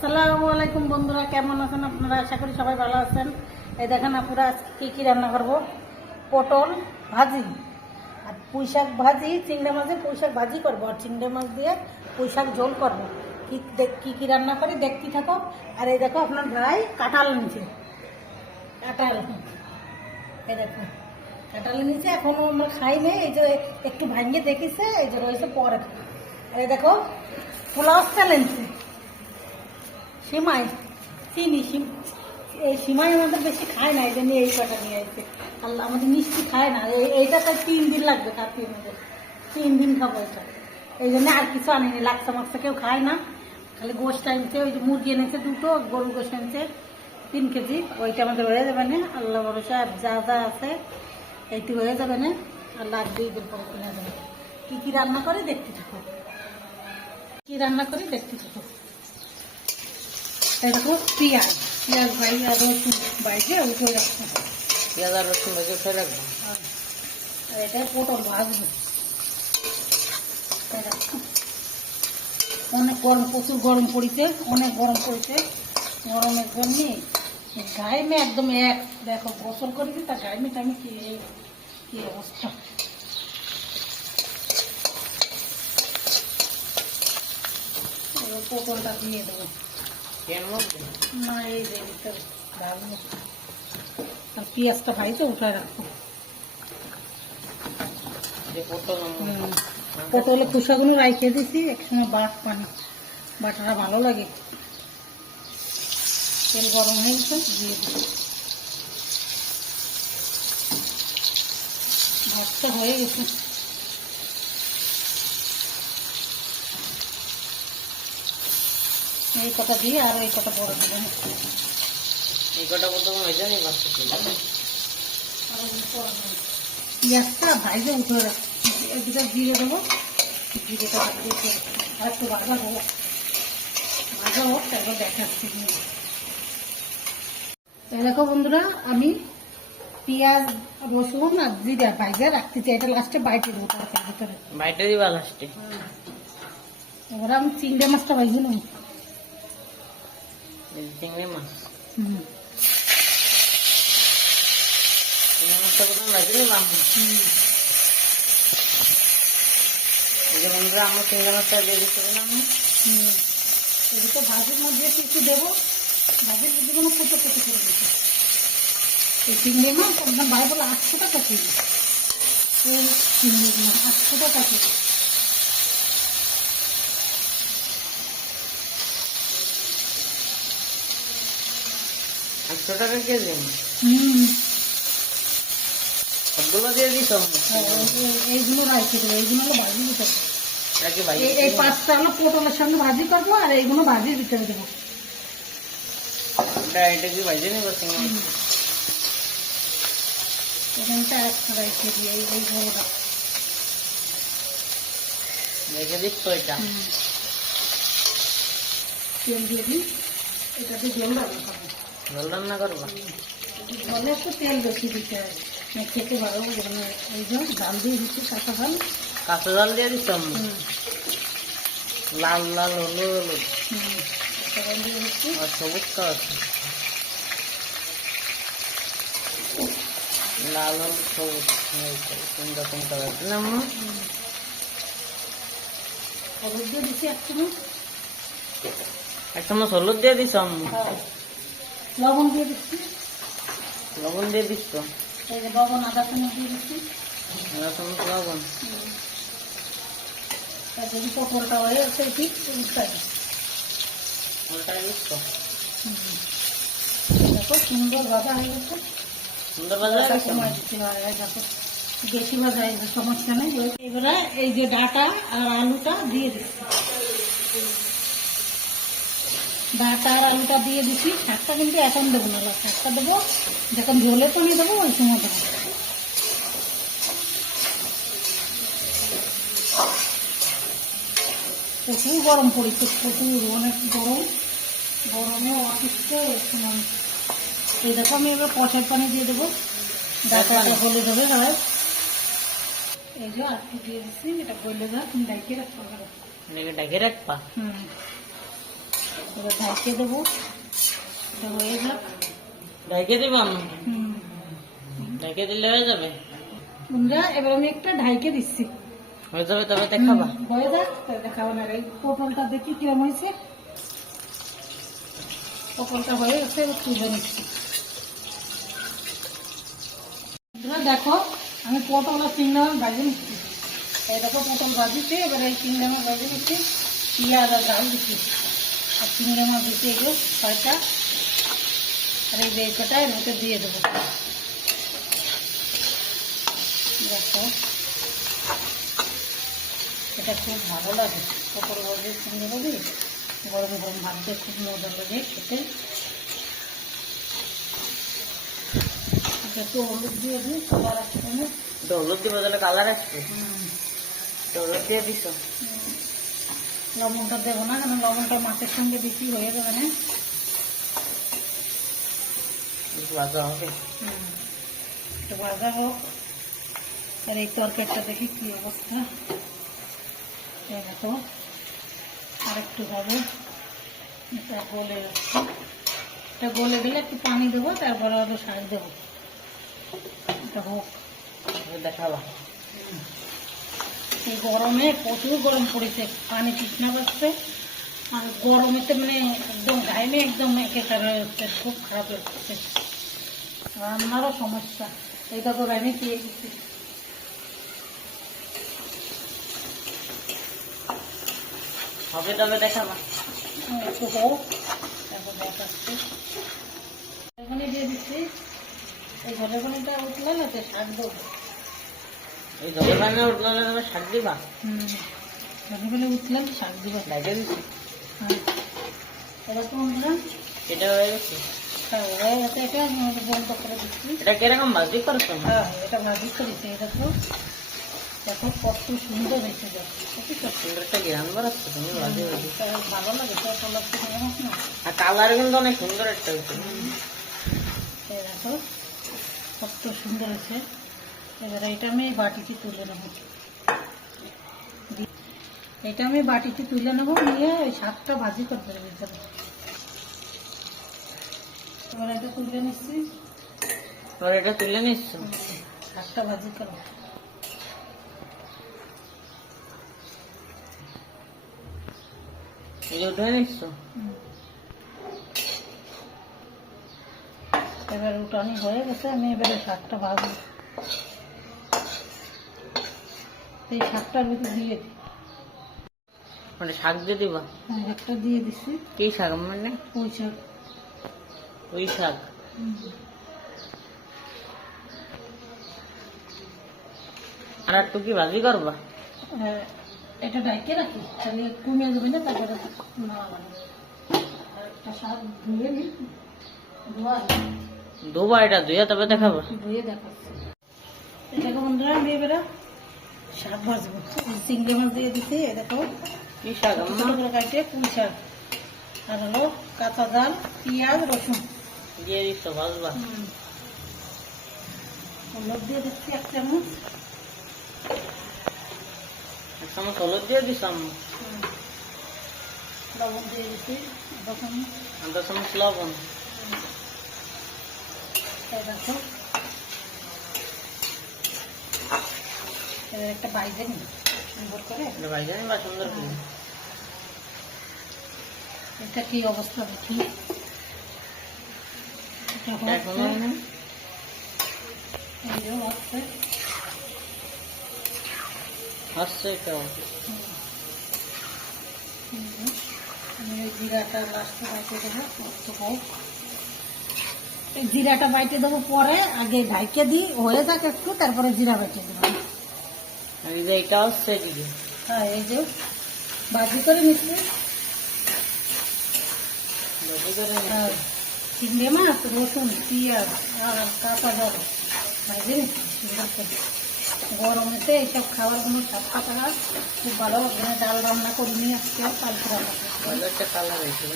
আসসালামু আলাইকুম বন্ধুরা, কেমন আছেন আপনারা? আশা করি সবাই ভালো আছেন। এই দেখেন আপুরা আজকে কী রান্না করব। পটল ভাজি আর পুঁই শাক ভাজি, চিংড়ি মাছের পুঁই শাক ভাজি করবো আর চিংড়ি মাছ দিয়ে পুঁই শাক ঝোল করবো। কী রান্না করি দেখতে থাকো। আর এই দেখো আপনার ভাই কাঁঠাল নিচে, কাঁঠাল এই দেখো কাঁঠাল নিচে, এখনও আমরা খাই নেই। এই যে একটু ভাঙিয়ে দেখেছে, এই যে রয়েছে পরে। আর এই দেখো পোলাও চালেনছে সিমাই, চিনি এই সিমাই আমাদের বেশি খায় না, এই জন্য এই কটা নিয়ে আসছে। আর আমাদের মিষ্টি খায় না, এইটা তাই 3 দিন লাগবে কাটিয়ে আমাদের, 3 দিন খাবো এটা। এই জন্য আর কিছু আনিনি, লাচ্ছা মাছটা কেউ খায় না, খালি গোষ্ঠ আনছে। ওই যে মুরগি এনেছে দুটো, গরু গোষ্ঠ এনেছে 3 কেজি, ওইটা আমাদের হয়ে যাবে না। আল্লাহ ভরসা যা যা আছে এইটি হয়ে যাবে না। আর লাগবে ঈদের পরে কিনা যাবে। কী রান্না করে দেখতে থাকো, কী রান্না করে দেখতে থাকো। দেখো পেঁয়াজ ভাই আর রসুন বাইরে উঠে রাখবো, পেঁয়াজ আর রসুন ভেজে উঠে রাখবো। এটা পটল ভাজবো। অনেক গরম, প্রচুর গরম পড়িতে, অনেক গরম পড়িতে। গরমের জন্য গায়ে একদম এক দেখো গোসল করেছি, তার গায়ে আমি কি অবস্থা। পটলটা দিয়ে দেবো না, এই যে ভিতরে ভাজবো। আর পেঁয়াজটা ভাইতে উঠে রাখবো। পটলে খোসাগুলো রাইখে দিছি, একসময় বাটাটা ভালো লাগে। তেল গরম হয়ে গেছে, দিয়ে দিই। ভাতটা হয়ে গেছে। এই কটা দিয়ে আর এই কটা বড় দেবেন, এই কটা প্রথম হয়ে যায়। পেঁয়াজটা ভাইজে উঠে রাখছি, এদিকে জিরে দেবো, জিরেটা দিয়ে আর একটু ভাজা হোক, তারপর দেখাচ্ছি। দেখো বন্ধুরা, আমি পেঁয়াজ রসুন আর জিরা ভাইজে রাখতেছি, এটা লাস্টে বাইটে দেবো, তার ভিতরে বাইটে দিবা লাস্টে। এবার আমি চিংড়ি মাছটা ভাইজে নেব। চিংড়ি মাছ, চিংড়ি মাছটা প্রথম ভাজি নিলাম। বন্ধুরা আমার চিংড়ি মাছটা দিয়ে দিতে পেলাম। এদিকে ভাজির মধ্যে কিছু দেবো, ভাজির মধ্যে কোনো কুচো কুচো করে দিচ্ছি। এই চিংড়ি মাছ একদম ভালো বলে 800 টাকা কেজি। এই চিংড়ি মাছ 800 টাকা কেজি। টাকা কেজি। সবগুলো দিয়ে দিস। এইগুলো রাখতে দেবো, এইগুলো হলো ভাজি দিতে হবে। এই 5টা হলো পটলের সঙ্গে ভাজি করবো, আর এইগুলো ভাজির ভিতরে দেবো। এটা কি ভাজি নেবো? এখানটা একটা রাখতে দিই, এই ঝোলটা রেখে দিচ্ছ। এটা তেল দিয়ে দিই, এটাতে জল রান্না করবো। জল রান্না করবো, জলে একটু তেল বেশি দিতে হয়, খেতে ভালো লাগে। এই জন্য ডাল দিয়ে দিচ্ছি, কাঁচা ডাল। কাঁচা জল দিয়ে দিচ্ছ, লাল লাল হলুদ হলুদ কাঁচা ডাল দিয়ে দিচ্ছি, আর সবুজটা আছে, লাল হলুদ সবুজ কোনটা কোনটা আছে না? হলুদ দিয়ে দিচ্ছি 1 চামচ। 1 চামচ হলুদ দিয়ে দিস। লবণ দিয়ে দিচ্ছি, লবণ দিয়ে দিস। এই যে লবণ 1/2 চামচ দিয়ে দিচ্ছি। 1/2 চামচ লবণ। যদি পটলটা হয়ে গেছে ঠিক উল্টাই দিচ্ছি। ওটাই দিস। দেখো সুন্দর ভাজা হয়ে গেছে, সুন্দর ভাজা হয়ে গেছে। সময় দিতে হয়, দেখো বেশি ভাজা হয়ে গেছে, সমস্যা নেই। এবারে এই যে ডাঁটা আর আলুটা দিয়ে দিচ্ছি, ডাঁটা আর আলুটা দিয়ে দিচ্ছি। শাকটা কিন্তু এখন দেবো না, শাকটা দেবো যখন ঝোলে পানি দেবো, ওই সময় দেবো। প্রচুর গরম পড়েছে, প্রচুর অনেক গরম, গরমে অসুস্থ। এই দেখো আমি এবার পচার পানি দিয়ে দেবো, ডাঁটাটা হলে দেবে। হয় এই যে আজকে দিয়ে দিচ্ছি, এটা বললে যা তুমি ডাইকে রাখতে পারো, ডাকে রাখবা। এবার ঢাকিয়ে দেবো, এটা হয়ে যাক। ঢেকে দিব আমি, হুম। ঢেকে দিলে হয়ে যাবে। বন্ধুরা এবার আমি একটা ঢাইকে দিচ্ছি। হয়ে যাবে তবে দেখাবা। হয়ে যাক, তবে দেখাবো না। এই পটলটা দেখি কিরম হয়েছে। পটলটা হয়ে গেছে, এবার তুলে নিচ্ছি। বন্ধুরা দেখো, আমি পটল আর চিংড়ি মাছ ভাজে নিচ্ছি। এই দেখো পটল ভাজিছি, এবার এই চিংড়ি মাছ ভাজে নিচ্ছি। পেঁয়াজ আর ডাল দিচ্ছি, আর চিংড়ি মাছ দিচ্ছি এগুলো 6টা। আর এই বেগুনটা এর মধ্যে দিয়ে দেবো। দেখো এটা খুব ভালো লাগে, পটল ভাজি চিংড়ি ভাজি গরম গরম ভাত দিয়ে খুব মজা লাগে খেতে। একটু হলুদ দিয়ে দিই, কালার আসছে না। তো হলুদ দিব, তাহলে কালার আসবে। তো হলুদ দিয়ে দিস। লবণটা দেবো না, কারণ লবণটা মাছের সঙ্গে বেশি হয়ে যাবে না। ভাজা হবে। একটু ভাজা হোক। আর এই তরকারিটা দেখি কি অবস্থা। দেখো আর একটু হবে, এটা গলে যাচ্ছে। এটা গলে গেলে একটু পানি দেবো, তারপরে আরো শাক দেবো। এটা হোক, দেখাবা। এই গরমে প্রচুর গরম পড়েছে, পানি তৃষ্ণা পাচ্ছে। আর গরমেতে মানে একদম ঘাইমে একদম একেবারে হচ্ছে, খুব খারাপ লাগছে। রান্নারও সমস্যা। এইটা তো রান্না দিয়ে দিচ্ছি। হবে তবে দেখাবা। একটু হোক, তারপর দেখাচ্ছি। এখানে দিয়ে দিচ্ছি। এই ঝলেখানিটা উঠলে না তো শাক দেবো। এই জলে বান্না উঠলো তবে শাক দিবা। ঝলেখানি উঠলে শাক দিবা। ঢেকে দিচ্ছি। হ্যাঁ, এরকম দিলাম। এটা হয়ে গেছে। হয়ে গেছে, এটা আমি ওটা বন্ধ করে দিচ্ছি। এটা কিরকম ভাজি করছো? হ্যাঁ, এটা ভাজি করেছি। এটা তো দেখো কত সুন্দর হয়েছে। সুন্দর একটা গ্রাম বেরোচ্ছে, তুমি ভাজি ভাজি। ভালো লাগে তো, কলার থেকে জানাস না। আর কালার কিন্তু অনেক সুন্দর একটা হয়েছে। এই দেখো কত সুন্দর হয়েছে। এবারে এটা আমি বাটিতে তুলে নেব। এটা আমি বাটিতে তুলে নেবো, নিয়ে ওই শাকটা ভাজি করতে হবে ভিতরে। এবার এটা তুলে নিচ্ছি। এবার এটা তুলে নিচ্ছ। শাকটা ভাজি করবো। এই যে উঠে নিচ্ছ। এবার উঠানি হয়ে গেছে, আমি এবারে শাকটা ভাজবো। এই শাকটার ভিতরে দিয়ে দিই। মানে শাক দিয়ে দিবা? হ্যাঁ, একটা দিয়ে দিচ্ছি। কি শাক মানে? ওই শাক। ওই শাক। আর একটু কি ভাজি করবা? এটা ঢাকে রাখি, তাহলে কমিয়ে দেবে না, তারপরে না লাগে। আর একটা শাক ধুয়ে নিই। ধোবা, এটা ধুয়ে তবে দেখাবো। ধুয়ে দেখাচ্ছি। এটাকে বন্ধুরা আমি এবারে শাক ভাজবো। চিংড়ি মাছ দিয়ে দিচ্ছি। এই দেখো কি শাক? ছোট করে কাটে পুঁই শাক, আর হলো কাঁচা জাল, পেঁয়াজ, রসুন দিয়ে দিচ্ছ ভাজবা। হলুদ দিয়ে দিচ্ছি 1 চামচ। এক চামচ হলুদ দিয়ে দিচ্ছ। লবণ দিয়ে দিচ্ছি 1 চামচ। 1 চামচ লবণ। এই দেখো এবার একটা বাইজে নিই সুন্দর করে। এটা ভাজা নিবা সুন্দর করে। এটা কি অবস্থা দেখি। এটা এখন হচ্ছে, এই যে হচ্ছে। হচ্ছে কেউ আমি ওই জিরাটা লাস্টে বাইটে দেবো। একটু হোক, এই জিরাটা বাইটে দেবো পরে, আগে ঢাইকে দিই হয়ে যাক একটু, তারপরে জিরা বাইটে দেবো। আর এই যে এটা হচ্ছে এদিকে। হ্যাঁ, এই যে ভাজি করে নিচ্ছি। ভাজি করে আর চিংড়ি মাছ, রসুন, পেঁয়াজ আর কাঁচা জল ভাজি নিচ্ছি সুন্দর করে। গরমেতে এইসব খাবারগুলো সাতটা টাকা খুব ভালো। ওখানে ডাল রান্না করে নিয়ে আসছে, কালকে রান্না করতে ভালো একটা কালার হয়েছে।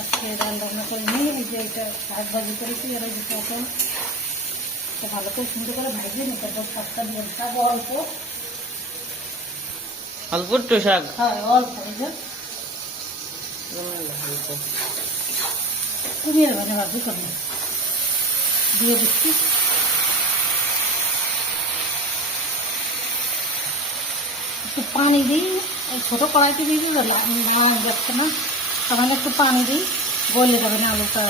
আজকে ডাল রান্না করে নিয়ে এই যে এটা শাক ভাজি করেছি। আর এই যে পটল ভালো করে সুন্দর করে ভাজিয়ে নিই, তারপর শাকটা দিয়ে শাক অল্প অল্প একটু শাক হ্যাঁ অল্প এই যে কুমির মানে ভাজি করবো দিয়ে দিচ্ছি। একটু পানি দিই, ওই ছোটো কড়াইতে দিয়ে দিই, নাড়ানো যাচ্ছে না, তখন একটু পানি দিই, গলে যাবে না আলুটা।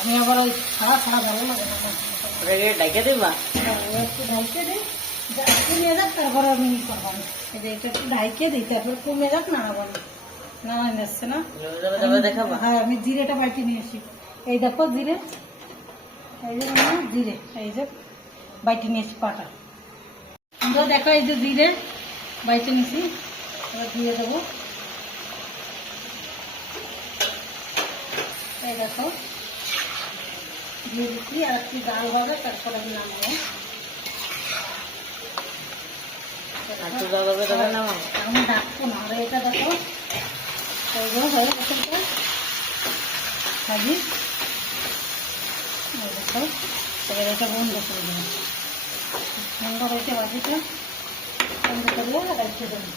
আমি আবার ওই ছাড়া ছাড়া ভালো লাগে না, ডাইকে দিবা। একটু ঢাইকে দিই, কমে যাক তারপরে আমি করবো। এই যে এটা একটু ঢাইকে দিই, তারপরে কমে যাক নাড়াবো, নাড়া যাচ্ছে না। দেখাবা। হ্যাঁ আমি জিরেটা বাটি নিয়ে আসি, এই দেখো জিরে, এই যে জিরে, এই যে বাইটি নিয়েছি পাটা। দেখো এই যে জিরে বাইটে নিয়েছি, এবার দিয়ে দেবো। এই দেখো দিয়ে দিচ্ছি, আর একটু ডাল ভাজা, তারপরে আমি নামাবো। আমি ডাকবো না। আর এটা দেখো এই যে হয়ে গেছে, এটা ভাজি। এই দেখো এবার এটা বন্ধ করে দেবো, বন্ধ হয়েছে ভাজিটা, বন্ধ করলে রেখে দেবো।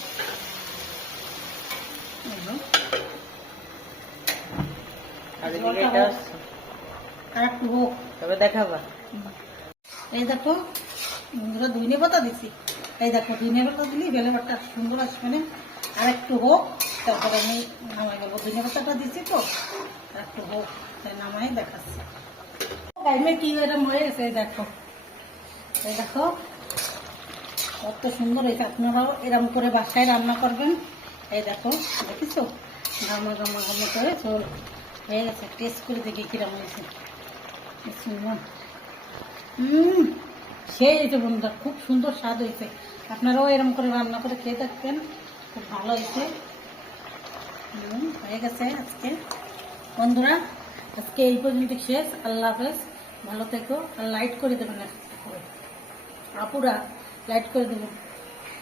আর একটু হোক, তবে দেখাবা। এই দেখো বন্ধুরা ধনে পাতা দিচ্ছি, এই দেখো ধনে পাতা দিলে ফ্লেভারটা সুন্দর আসবে না। আর একটু হোক, তারপরে আমি নামাই দেবো। ধনে পাতাটা দিচ্ছি তো, আর একটু হোক, তাই নামাই দেখাচ্ছি। টাইমে কি এরকম হয়ে গেছে, এই দেখো, এই দেখো কত সুন্দর হয়েছে। আপনারাও এরকম করে বাসায় রান্না করবেন। এই দেখো দেখিছো, গামা গামা গামা করে ঝোল হয়ে গেছে। টেস্ট করে দেখি কিরকম হয়েছে। সেই হয়েছে বন্ধুরা, খুব সুন্দর স্বাদ হয়েছে। আপনারাও এরকম করে রান্না করে খেয়ে থাকবেন, খুব ভালো হয়েছে। হয়ে গেছে আজকে বন্ধুরা, আজকে এই পর্যন্ত শেষ। আল্লাহ হাফেজ, ভালো থেকো। আর লাইট করে দেবেন, আপুরা লাইট করে দেবেন।